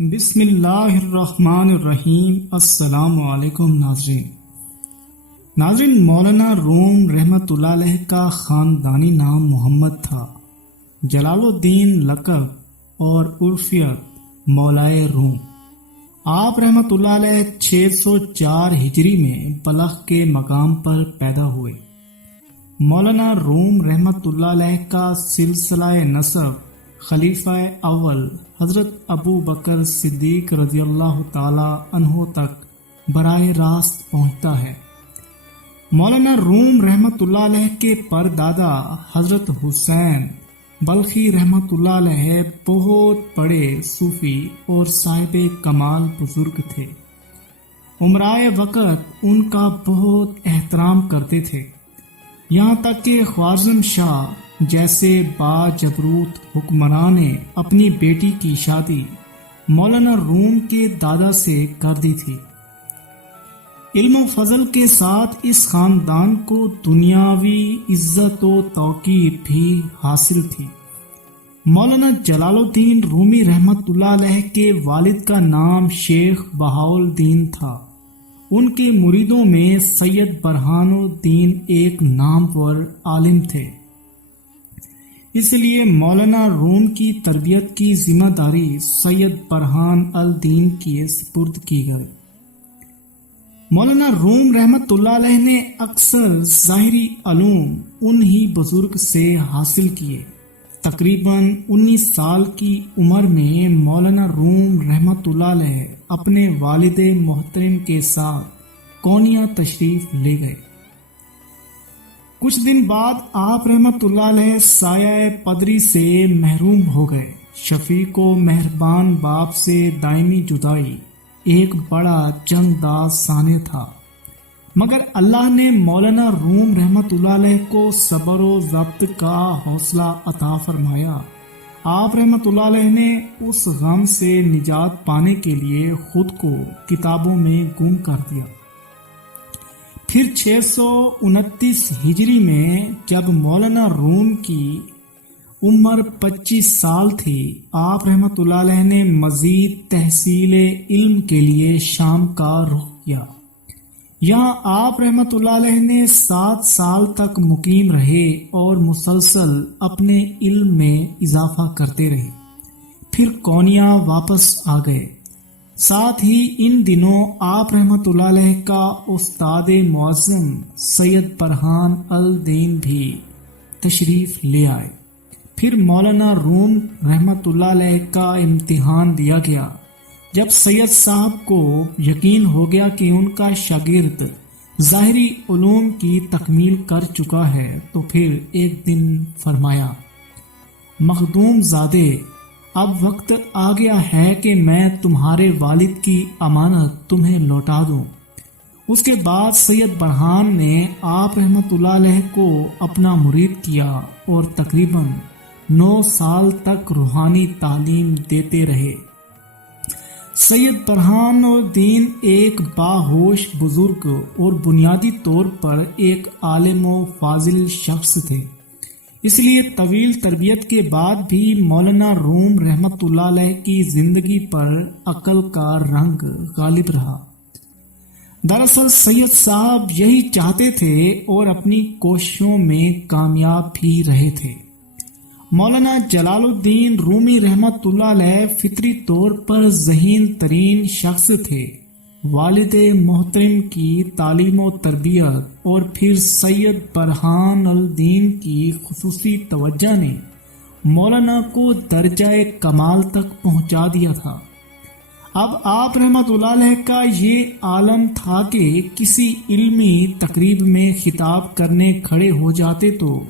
بسم اللہ الرحمن الرحیم۔ السلام علیکم ناظرین، مولانا روم رحمۃ اللہ علیہ کا خاندانی نام محمد تھا۔ جلال الدین لقب اور عرفیت مولائے روم۔ آپ رحمۃ اللہ علیہ 604 ہجری میں بلخ کے مقام پر پیدا ہوئے۔ مولانا روم رحمۃ اللہ علیہ کا سلسلہ نسب خلیفہ اول حضرت ابو بکر صدیق رضی اللہ تعالی عنہ تک براہ راست پہنچتا ہے۔ مولانا روم رحمۃ اللہ علیہ کے پردادا حضرت حسین بلخی رحمۃ اللہ علیہ بہت بڑے صوفی اور صاحب کمال بزرگ تھے۔ امرائے وقت ان کا بہت احترام کرتے تھے، یہاں تک کہ خوارزم شاہ جیسے با جبروت حکمران نے اپنی بیٹی کی شادی مولانا روم کے دادا سے کر دی تھی۔ علم و فضل کے ساتھ اس خاندان کو دنیاوی عزت و توقیر بھی حاصل تھی۔ مولانا جلال الدین رومی رحمۃ اللہ علیہ کے والد کا نام شیخ بہاؤالدین تھا۔ ان کے مریدوں میں سید برہان الدین ایک نامور عالم تھے، اس لیے مولانا روم کی تربیت کی ذمہ داری سید برہان الدین کی سپرد کی گئی۔ مولانا روم رحمۃ اللہ علیہ نے اکثر ظاہری علوم انہی بزرگ سے حاصل کیے۔ تقریباً 19 سال کی عمر میں مولانا روم رحمۃ اللہ علیہ اپنے والد محترم کے ساتھ کونیا تشریف لے گئے۔ کچھ دن بعد آپ رحمۃ اللہ علیہ سایہ پدری سے محروم ہو گئے۔ شفیق و مہربان باپ سے دائمی جدائی ایک بڑا جنگداز سانحہ تھا، مگر اللہ نے مولانا روم رحمۃ اللہ علیہ کو صبر و ضبط کا حوصلہ عطا فرمایا۔ آپ رحمۃ اللہ علیہ نے اس غم سے نجات پانے کے لیے خود کو کتابوں میں گم کر دیا۔ پھر 629 ہجری میں جب مولانا روم کی عمر 25 سال تھی، آپ رحمۃ اللہ علیہ نے مزید تحصیل علم کے لیے شام کا رخ کیا۔ یہاں آپ رحمۃ اللہ علیہ نے 7 سال تک مقیم رہے اور مسلسل اپنے علم میں اضافہ کرتے رہے، پھر کونیا واپس آ گئے۔ ساتھ ہی ان دنوں آپ رحمۃ اللہ علیہ کا استاد معظم سید برہان الدین بھی تشریف لے آئے۔ پھر مولانا روم رحمۃ اللہ علیہ کا امتحان دیا گیا۔ جب سید صاحب کو یقین ہو گیا کہ ان کا شاگرد ظاہری علوم کی تکمیل کر چکا ہے، تو پھر ایک دن فرمایا، مخدوم زادے، اب وقت آ گیا ہے کہ میں تمہارے والد کی امانت تمہیں لوٹا دوں۔ اس کے بعد سید برہان نے آپ رحمۃ اللہ علیہ کو اپنا مرید کیا اور تقریباً 9 سال تک روحانی تعلیم دیتے رہے۔ سید برہان الدین ایک باہوش بزرگ اور بنیادی طور پر ایک عالم و فاضل شخص تھے، اس لیے طویل تربیت کے بعد بھی مولانا روم رحمۃ اللہ علیہ کی زندگی پر عقل کا رنگ غالب رہا۔ دراصل سید صاحب یہی چاہتے تھے اور اپنی کوششوں میں کامیاب بھی رہے تھے۔ مولانا جلال الدین رومی رحمۃ اللہ علیہ فطری طور پر ذہین ترین شخص تھے۔ والد محترم کی تعلیم و تربیت اور پھر سید برہان الدین کی خصوصی توجہ نے مولانا کو درجہ کمال تک پہنچا دیا تھا۔ اب آپ رحمۃ اللہ علیہ کا یہ عالم تھا کہ کسی علمی تقریب میں خطاب کرنے کھڑے ہو جاتے تو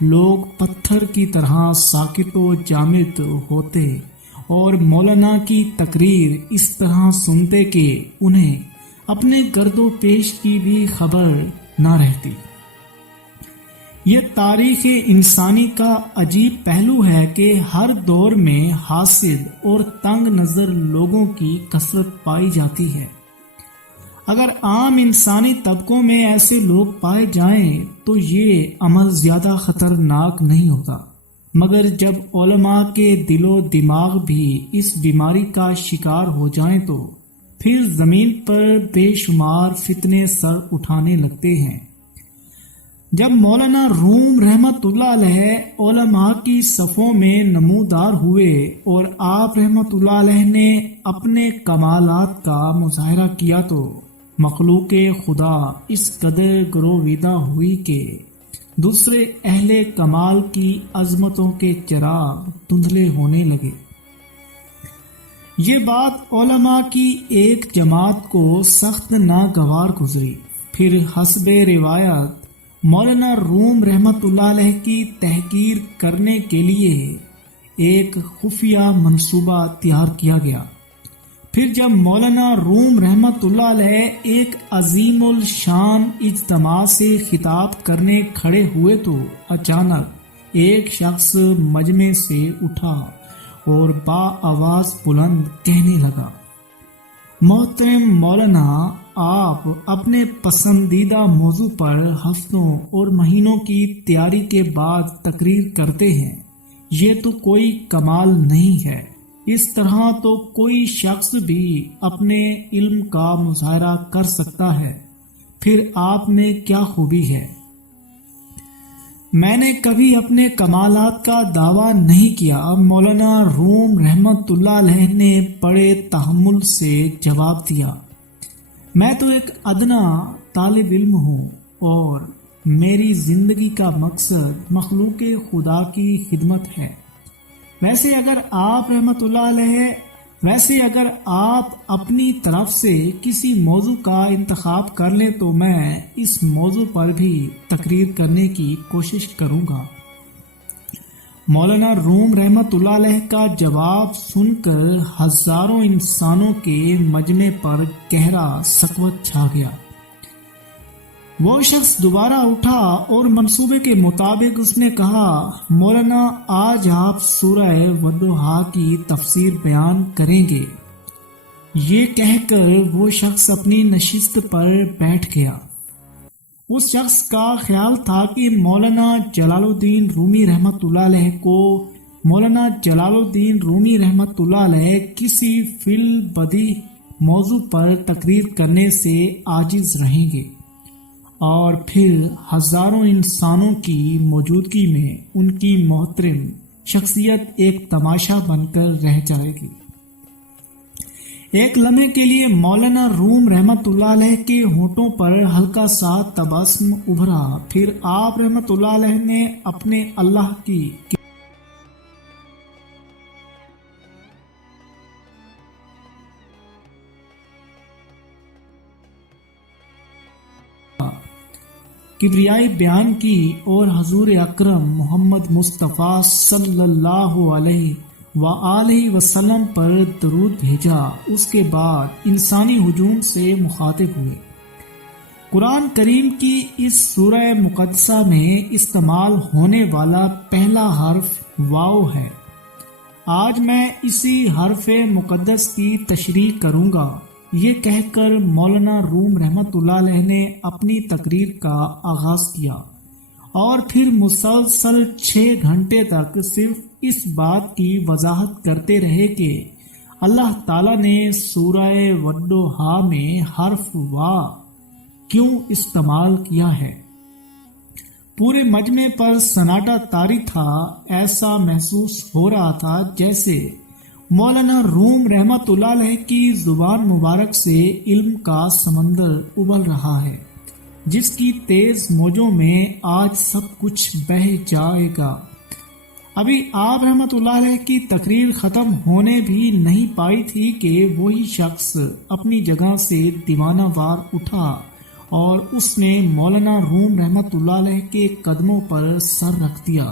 لوگ پتھر کی طرح ساکت و جامد ہوتے اور مولانا کی تقریر اس طرح سنتے کہ انہیں اپنے گرد و پیش کی بھی خبر نہ رہتی۔ یہ تاریخ انسانی کا عجیب پہلو ہے کہ ہر دور میں حاسد اور تنگ نظر لوگوں کی کثرت پائی جاتی ہے۔ اگر عام انسانی طبقوں میں ایسے لوگ پائے جائیں تو یہ عمل زیادہ خطرناک نہیں ہوتا، مگر جب علماء کے دل و دماغ بھی اس بیماری کا شکار ہو جائیں تو پھر زمین پر بے شمار فتنے سر اٹھانے لگتے ہیں۔ جب مولانا روم رحمت اللہ علیہ علماء کی صفوں میں نمودار ہوئے اور آپ رحمت اللہ علیہ نے اپنے کمالات کا مظاہرہ کیا تو مخلوق خدا اس قدر گرویدہ ہوئی کہ دوسرے اہل کمال کی عظمتوں کے چراغ دھندلے ہونے لگے۔ یہ بات علماء کی ایک جماعت کو سخت ناگوار گزری۔ پھر حسب روایت مولانا روم رحمت اللہ علیہ کی تحقیر کرنے کے لیے ایک خفیہ منصوبہ تیار کیا گیا۔ پھر جب مولانا روم رحمت اللہ علیہ ایک عظیم الشان اجتماع سے خطاب کرنے کھڑے ہوئے تو اچانک ایک شخص مجمع سے اٹھا اور با آواز بلند کہنے لگا، محترم مولانا، آپ اپنے پسندیدہ موضوع پر ہفتوں اور مہینوں کی تیاری کے بعد تقریر کرتے ہیں، یہ تو کوئی کمال نہیں ہے۔ اس طرح تو کوئی شخص بھی اپنے علم کا مظاہرہ کر سکتا ہے، پھر آپ میں کیا خوبی ہے؟ میں نے کبھی اپنے کمالات کا دعویٰ نہیں کیا، مولانا روم رحمت اللہ علیہ نے بڑے تحمل سے جواب دیا۔ میں تو ایک ادنا طالب علم ہوں اور میری زندگی کا مقصد مخلوق خدا کی خدمت ہے۔ ویسے اگر آپ اپنی طرف سے کسی موضوع کا انتخاب کر لیں تو میں اس موضوع پر بھی تقریر کرنے کی کوشش کروں گا۔ مولانا روم رحمت اللہ علیہ کا جواب سن کر ہزاروں انسانوں کے مجمع پر گہرا سکوت چھا گیا۔ وہ شخص دوبارہ اٹھا اور منصوبے کے مطابق اس نے کہا، مولانا آج آپ سورہ والضحیٰ کی تفسیر بیان کریں گے۔ یہ کہہ کر وہ شخص اپنی نشست پر بیٹھ گیا۔ اس شخص کا خیال تھا کہ مولانا جلال الدین رومی رحمت اللہ علیہ کو مولانا جلال الدین رومی رحمت اللہ علیہ کسی فی البدیہہ موضوع پر تقریر کرنے سے عاجز رہیں گے اور پھر ہزاروں انسانوں کی موجودگی میں ان کی محترم شخصیت ایک تماشا بن کر رہ جائے گی۔ ایک لمحے کے لیے مولانا روم رحمت اللہ علیہ کے ہونٹوں پر ہلکا سا تبسم ابھرا، پھر آپ رحمت اللہ علیہ نے اپنے اللہ کی کبریائی بیان کی اور حضور اکرم محمد مصطفیٰ صلی اللہ علیہ وآلہ وسلم پر درود بھیجا۔ اس کے بعد انسانی ہجوم سے مخاطب ہوئے۔ قرآن کریم کی اس سورہ مقدسہ میں استعمال ہونے والا پہلا حرف واو ہے۔ آج میں اسی حرف مقدس کی تشریح کروں گا۔ یہ کہہ کر مولانا روم رحمت اللہ علیہ نے اپنی تقریر کا آغاز کیا اور پھر مسلسل 6 گھنٹے تک صرف اس بات کی وضاحت کرتے رہے کہ اللہ تعالیٰ نے سورہ والضحیٰ میں حرف وا کیوں استعمال کیا ہے۔ پورے مجمع پر سناٹا طاری تھا، ایسا محسوس ہو رہا تھا جیسے مولانا روم رحمت اللہ علیہ کی زبان مبارک سے علم کا سمندر ابل رہا ہے، جس کی تیز موجوں میں آج سب کچھ بہہ جائے گا۔ ابھی آپ رحمت اللہ علیہ کی تقریر ختم ہونے بھی نہیں پائی تھی کہ وہی شخص اپنی جگہ سے دیوانہ وار اٹھا اور اس نے مولانا روم رحمت اللہ علیہ کے قدموں پر سر رکھ دیا۔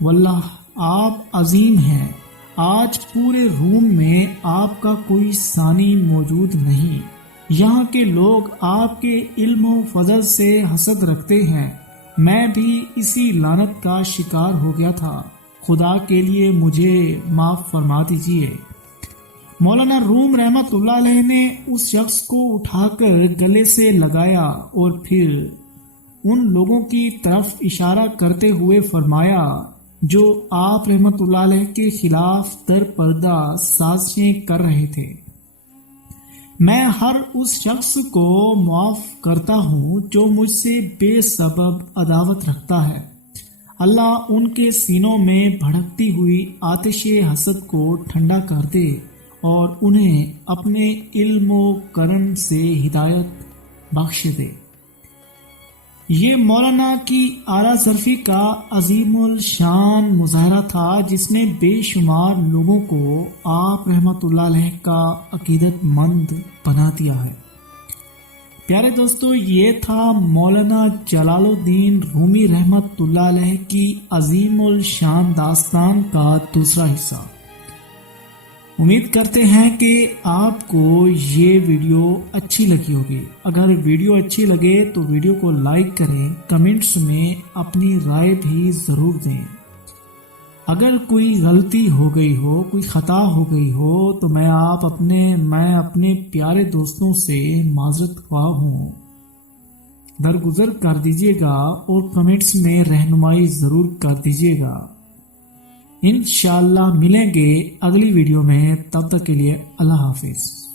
واللہ آپ عظیم ہیں، آج پورے روم میں آپ کا کوئی ثانی موجود نہیں۔ یہاں کے لوگ آپ کے علم و فضل سے حسد رکھتے ہیں، میں بھی اسی لعنت کا شکار ہو گیا تھا، خدا کے لیے مجھے معاف فرما دیجیے۔ مولانا روم رحمت اللہ علیہ نے اس شخص کو اٹھا کر گلے سے لگایا اور پھر ان لوگوں کی طرف اشارہ کرتے ہوئے فرمایا، جو آپ رحمت اللہ علیہ کے خلاف در پردہ سازشیں کر رہے تھے۔ میں ہر اس شخص کو معاف کرتا ہوں جو مجھ سے بے سبب عداوت رکھتا ہے۔ اللہ ان کے سینوں میں بھڑکتی ہوئی آتش حسد کو ٹھنڈا کر دے اور انہیں اپنے علم و کرم سے ہدایت بخش دے۔ یہ مولانا کی اعلیٰ ظرفی کا عظیم الشان مظاہرہ تھا جس نے بے شمار لوگوں کو آپ رحمت اللہ علیہ کا عقیدت مند بنا دیا ہے۔ پیارے دوستو، یہ تھا مولانا جلال الدین رومی رحمت اللہ علیہ کی عظیم الشان داستان کا دوسرا حصہ۔ امید کرتے ہیں کہ آپ کو یہ ویڈیو اچھی لگی ہوگی۔ اگر ویڈیو اچھی لگے تو ویڈیو کو لائک کریں، کمنٹس میں اپنی رائے بھی ضرور دیں۔ اگر کوئی غلطی ہو گئی ہو، کوئی خطا ہو گئی ہو تو میں اپنے پیارے دوستوں سے معذرت خواہ ہوں، درگزر کر دیجیے گا اور کمنٹس میں رہنمائی ضرور کر دیجیے گا۔ انشاءاللہ ملیں گے اگلی ویڈیو میں، تب تک کے لیے اللہ حافظ۔